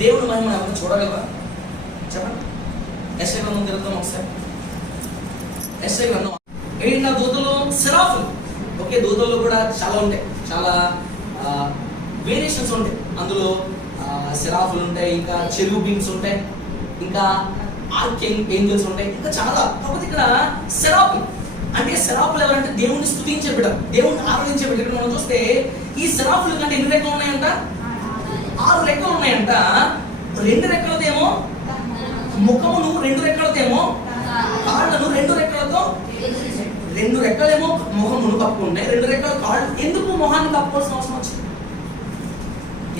దేవుని మహిమను ఎవరైనా చూడగలరా? చెప్పండి. యెషయా గ్రంథం తిరుగుతాం ఒకసారి. యెషయా గ్రంథం 7 దూతలు సెరాఫులు. ఓకే, దూతల్లో కూడా చాలా ఉంటాయి, చాలా వేరియేషన్స్ ఉంటాయి. అందులో సెరాఫులు ఉంటాయి, ఇంకా చెరూబిమ్స్ ఉంటాయి, ఇంకా ఏంజల్స్ ఉంటాయి, ఇంకా చాలా. కాకపోతే ఇక్కడ సెరాఫులు అంటే సెరాఫులు ఎవరంటే దేవుణ్ణి స్తుతించే బిడ్డ, దేవుణ్ణి ఆరాధించే బిడ్డ. ఇక్కడ మనం చూస్తే ఈ సెరాఫులు కంటే ఎన్ని రెక్కలు ఉన్నాయంట? 6 రెక్కలు ఉన్నాయంట. 2 రెక్కలదేమో ముఖమును, 2 రెక్కలదేమో కాళ్ళను, 2 రెక్కలతో 2 రెక్కలేమో ముఖమును కప్పుకుంటాయి, 2 రెక్కల కాళ్ళు. ఎందుకు మొహాన్ని కప్పుకోవాల్సిన అవసరం వచ్చింది?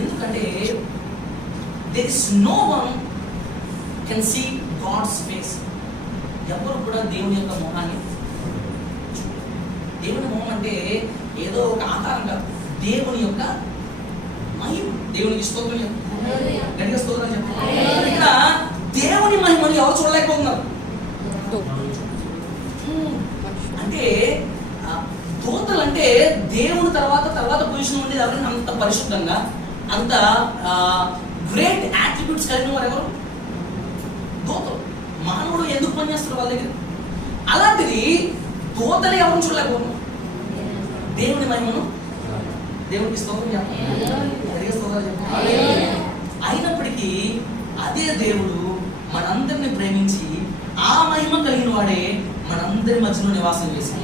ఎందుకంటే there is no one can see God's face. ఎవరు కూడా దేవుని యొక్క మొహాన్ని, దేవుని మొహం అంటే ఏదో ఒక ఆకారం కాదు, దేవుని యొక్క మహిమ. దేవునికి స్తోత్రం చెప్పు, గట్టిగా స్తోత్రం చెప్పు. ఇక్కడ దేవుని మహిమని ఎవరు చూడలేకపోతున్నారు అంటే దూతలు అంటే దేవుని తర్వాత పొజిషన్ ఉండేది ఎవరైనా అంత పరిశుద్ధంగా, అంత గ్రేట్ యాట్రిబ్యూట్స్ కలిగిన వారు ఎవరు? దూతలు. మానవుడు ఎందుకు పనిచేస్తారు వాళ్ళ దగ్గర? అలాంటిది దూతలు ఎవరు చూడలేకపోతున్నారు దేవుని మహిమను. దేవునికి స్తోత్రం చెప్పు. అయినప్పటికీ అదే దేవుడు మనందరిని ప్రేమించి ఆ మహిమ కలిగిన వాడే మనందరి మధ్యలో నివాసం చేసి